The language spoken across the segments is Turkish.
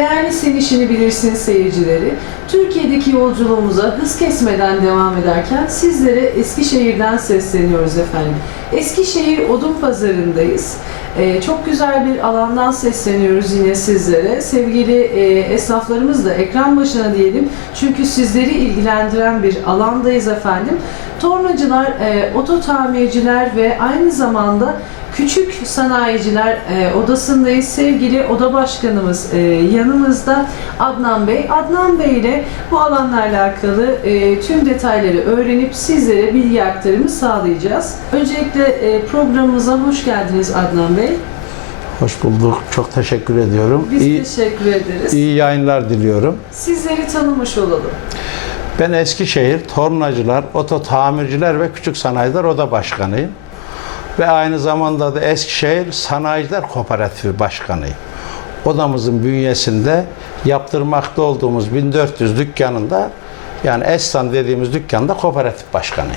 Değerli Sen İşini Bilirsin seyircileri, Türkiye'deki yolculuğumuza hız kesmeden devam ederken sizlere Eskişehir'den sesleniyoruz efendim. Eskişehir Odun Pazarı'ndayız. Ee, çok güzel bir alandan sesleniyoruz yine sizlere. Sevgili e, esnaflarımız da ekran başına diyelim. Çünkü sizleri ilgilendiren bir alandayız efendim. Tornacılar, e, oto ve aynı zamanda Küçük Sanayiciler e, Odası'ndayız. Sevgili Oda Başkanımız e, yanımızda Adnan Bey. Adnan Bey ile bu alanla alakalı e, tüm detayları öğrenip sizlere bilgi aktarımı sağlayacağız. Öncelikle e, programımıza hoş geldiniz Adnan Bey. Hoş bulduk. Çok teşekkür ediyorum. Biz iyi, teşekkür ederiz. iyi yayınlar diliyorum. Sizleri tanımış olalım. Ben Eskişehir Tornacılar, Oto Tamirciler ve Küçük Sanayiciler Oda Başkanıyım. Ve aynı zamanda da Eskişehir Sanayiciler Kooperatifi Başkanıyım. Odamızın bünyesinde yaptırmakta olduğumuz 1400 dükkanında yani Essan dediğimiz dükkanda kooperatif başkanıyım.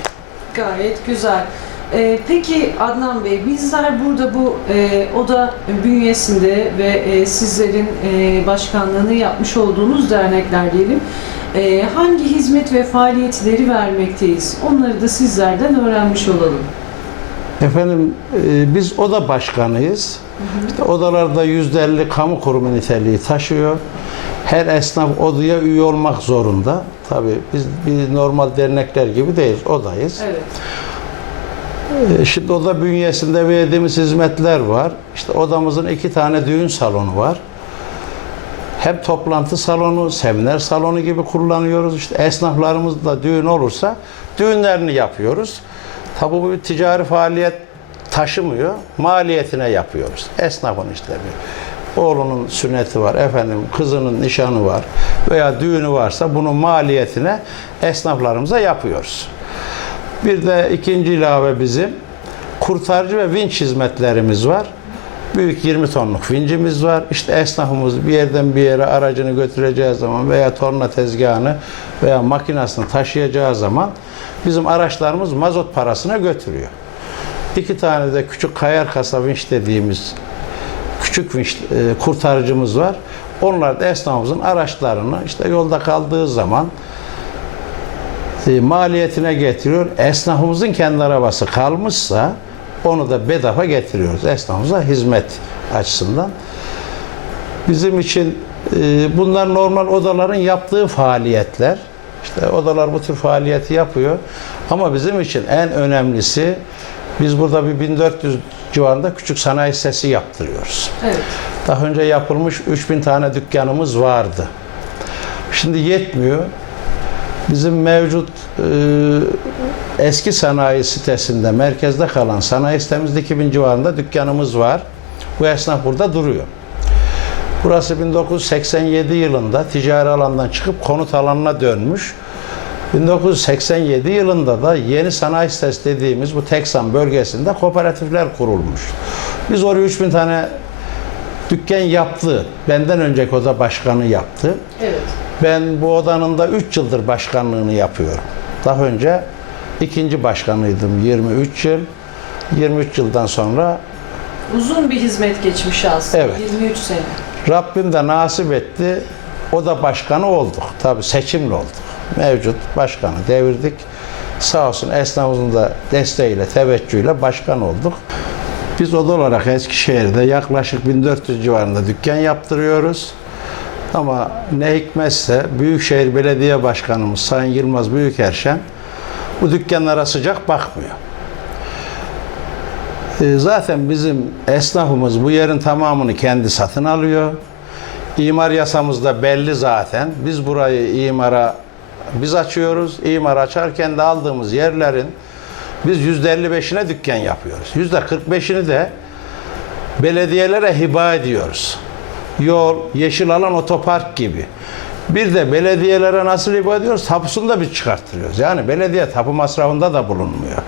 Gayet güzel. Ee, peki Adnan Bey, bizler burada bu e, oda bünyesinde ve e, sizlerin e, başkanlığını yapmış olduğunuz dernekler diyelim, e, hangi hizmet ve faaliyetleri vermekteyiz? Onları da sizlerden öğrenmiş olalım. Efendim e, biz oda başkanıyız. İşte odalarda %50 kamu kurumu niteliği taşıyor. Her esnaf odaya üye olmak zorunda. Tabii biz, biz normal dernekler gibi değiliz, odayız. Evet. E, Şimdi oda bünyesinde verdiğimiz hizmetler var. İşte odamızın iki tane düğün salonu var. Hem toplantı salonu, seminer salonu gibi kullanıyoruz. İşte esnaflarımızla düğün olursa düğünlerini yapıyoruz. Tabi bu bir ticari faaliyet taşımıyor. Maliyetine yapıyoruz. Esnafın işleri. Oğlunun sünneti var, efendim kızının nişanı var veya düğünü varsa bunun maliyetine esnaflarımıza yapıyoruz. Bir de ikinci ilave bizim kurtarıcı ve vinç hizmetlerimiz var. Büyük 20 tonluk vincimiz var. İşte esnafımız bir yerden bir yere aracını götüreceği zaman veya torna tezgahını veya makinasını taşıyacağı zaman bizim araçlarımız mazot parasına götürüyor. İki tane de küçük kayar kasa vinç dediğimiz küçük vinç e, kurtarıcımız var. Onlar da esnafımızın araçlarını işte yolda kaldığı zaman e, maliyetine getiriyor. Esnafımızın kendi arabası kalmışsa onu da bedava getiriyoruz. Esnafımıza hizmet açısından. Bizim için e, bunlar normal odaların yaptığı faaliyetler. İşte odalar bu tür faaliyeti yapıyor. Ama bizim için en önemlisi biz burada bir 1400 civarında küçük sanayi sitesi yaptırıyoruz. Evet. Daha önce yapılmış 3000 tane dükkanımız vardı. Şimdi yetmiyor. Bizim mevcut e, eski sanayi sitesinde, merkezde kalan sanayi sitemizde 2000 civarında dükkanımız var. Bu esnaf burada duruyor. Burası 1987 yılında ticari alandan çıkıp konut alanına dönmüş. 1987 yılında da yeni sanayi sitesi dediğimiz bu Teksan bölgesinde kooperatifler kurulmuş. Biz oraya 3000 tane dükkan yaptı. Benden önceki oda başkanı yaptı. Evet. Ben bu odanın da 3 yıldır başkanlığını yapıyorum. Daha önce ikinci başkanıydım 23 yıl. 23 yıldan sonra Uzun bir hizmet geçmiş aslında. Evet. 23 sene. Rabbim de nasip etti. O da başkanı olduk. Tabi seçimli olduk. Mevcut başkanı devirdik. Sağ olsun esnafımızın da desteğiyle, teveccühüyle başkan olduk. Biz oda olarak Eskişehir'de yaklaşık 1400 civarında dükkan yaptırıyoruz. Ama ne hikmetse Büyükşehir Belediye Başkanımız Sayın Yılmaz Büyükerşen bu dükkanlara sıcak bakmıyor. E, Zaten bizim esnafımız bu yerin tamamını kendi satın alıyor. İmar yasamızda belli zaten. Biz burayı imara biz açıyoruz. İmar açarken de aldığımız yerlerin biz %55'ine dükkan yapıyoruz. %45'ini de belediyelere hiba ediyoruz. Yol, yeşil alan, otopark gibi. Bir de belediyelere nasıl hiba ediyoruz? Tapusunu da biz çıkarttırıyoruz. Yani belediye tapu masrafında da bulunmuyor.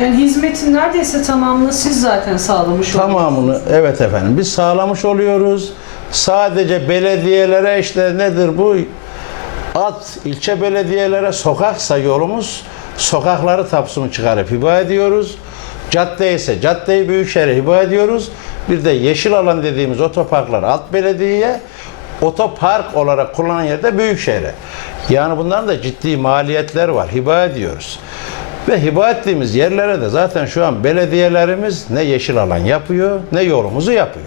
Yani hizmetin neredeyse tamamını siz zaten sağlamış oldunuz. Tamamını evet efendim biz sağlamış oluyoruz. Sadece belediyelere işte nedir bu? At ilçe belediyelere sokaksa yolumuz sokakları tapusunu çıkarıp hiba ediyoruz. Cadde ise caddeyi Büyükşehir'e hiba ediyoruz. Bir de yeşil alan dediğimiz otoparklar alt belediyeye Otopark olarak kullanan yerde Büyükşehir'e. Yani bunların da ciddi maliyetler var. Hiba ediyoruz. Ve hiba ettiğimiz yerlere de zaten şu an belediyelerimiz ne yeşil alan yapıyor ne yolumuzu yapıyor.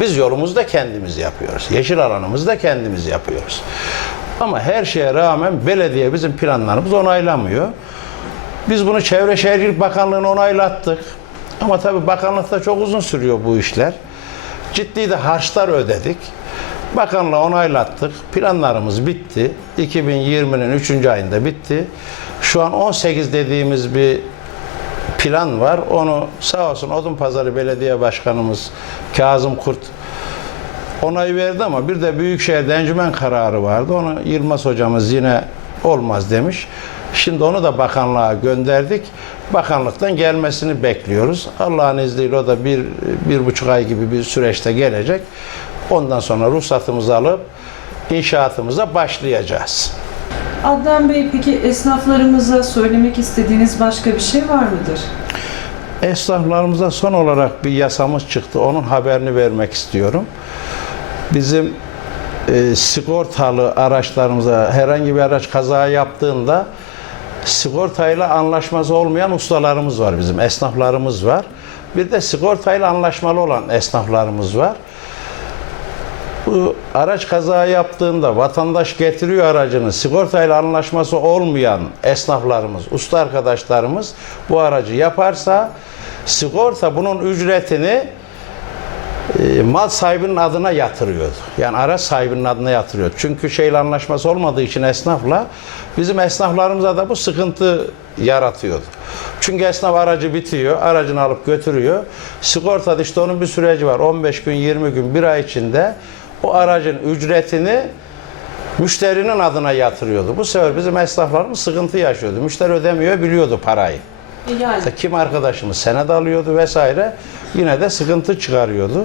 Biz yolumuzu da kendimiz yapıyoruz. Yeşil alanımızı da kendimiz yapıyoruz. Ama her şeye rağmen belediye bizim planlarımızı onaylamıyor. Biz bunu Çevre Şehircilik Bakanlığı'na onaylattık. Ama tabii bakanlıkta çok uzun sürüyor bu işler. Ciddi de harçlar ödedik. Bakanlığa onaylattık. Planlarımız bitti. 2020'nin 3. ayında bitti. Şu an 18 dediğimiz bir plan var. Onu sağ olsun Odunpazarı Belediye Başkanımız Kazım Kurt onay verdi ama bir de Büyükşehir'de encümen kararı vardı. Onu Yılmaz hocamız yine olmaz demiş. Şimdi onu da bakanlığa gönderdik. Bakanlıktan gelmesini bekliyoruz. Allah'ın izniyle o da bir, bir buçuk ay gibi bir süreçte gelecek. Ondan sonra ruhsatımızı alıp inşaatımıza başlayacağız. Adnan Bey peki esnaflarımıza söylemek istediğiniz başka bir şey var mıdır? Esnaflarımıza son olarak bir yasamız çıktı. Onun haberini vermek istiyorum. Bizim e, sigortalı araçlarımıza herhangi bir araç kaza yaptığında sigortayla anlaşması olmayan ustalarımız var bizim, esnaflarımız var. Bir de sigortayla anlaşmalı olan esnaflarımız var. Bu araç kaza yaptığında vatandaş getiriyor aracını sigortayla anlaşması olmayan esnaflarımız, usta arkadaşlarımız bu aracı yaparsa sigorta bunun ücretini e, mal sahibinin adına yatırıyordu. Yani araç sahibinin adına yatırıyordu. Çünkü şeyle anlaşması olmadığı için esnafla bizim esnaflarımıza da bu sıkıntı yaratıyordu. Çünkü esnaf aracı bitiyor, aracını alıp götürüyor. Sigortada işte onun bir süreci var. 15 gün, 20 gün, bir ay içinde o aracın ücretini müşterinin adına yatırıyordu. Bu sefer bizim esnaflarımız sıkıntı yaşıyordu. Müşteri ödemiyor, biliyordu parayı. Yani İşte kim arkadaşımız senet alıyordu vesaire yine de sıkıntı çıkarıyordu.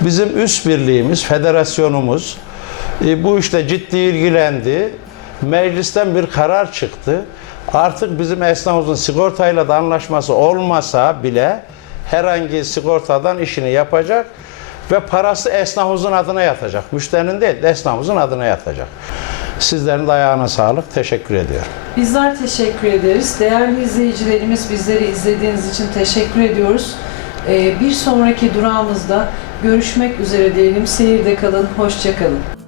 Bizim üst birliğimiz, federasyonumuz e, bu işte ciddi ilgilendi. Meclisten bir karar çıktı. Artık bizim esnafımızın sigortayla da anlaşması olmasa bile herhangi sigortadan işini yapacak ve parası esnafımızın adına yatacak. Müşterinin değil, esnafımızın adına yatacak. Sizlerin de ayağına sağlık. Teşekkür ediyorum. bizler teşekkür ederiz. Değerli izleyicilerimiz bizleri izlediğiniz için teşekkür ediyoruz. Ee, bir sonraki durağımızda görüşmek üzere diyelim. Seyirde kalın, hoşça kalın.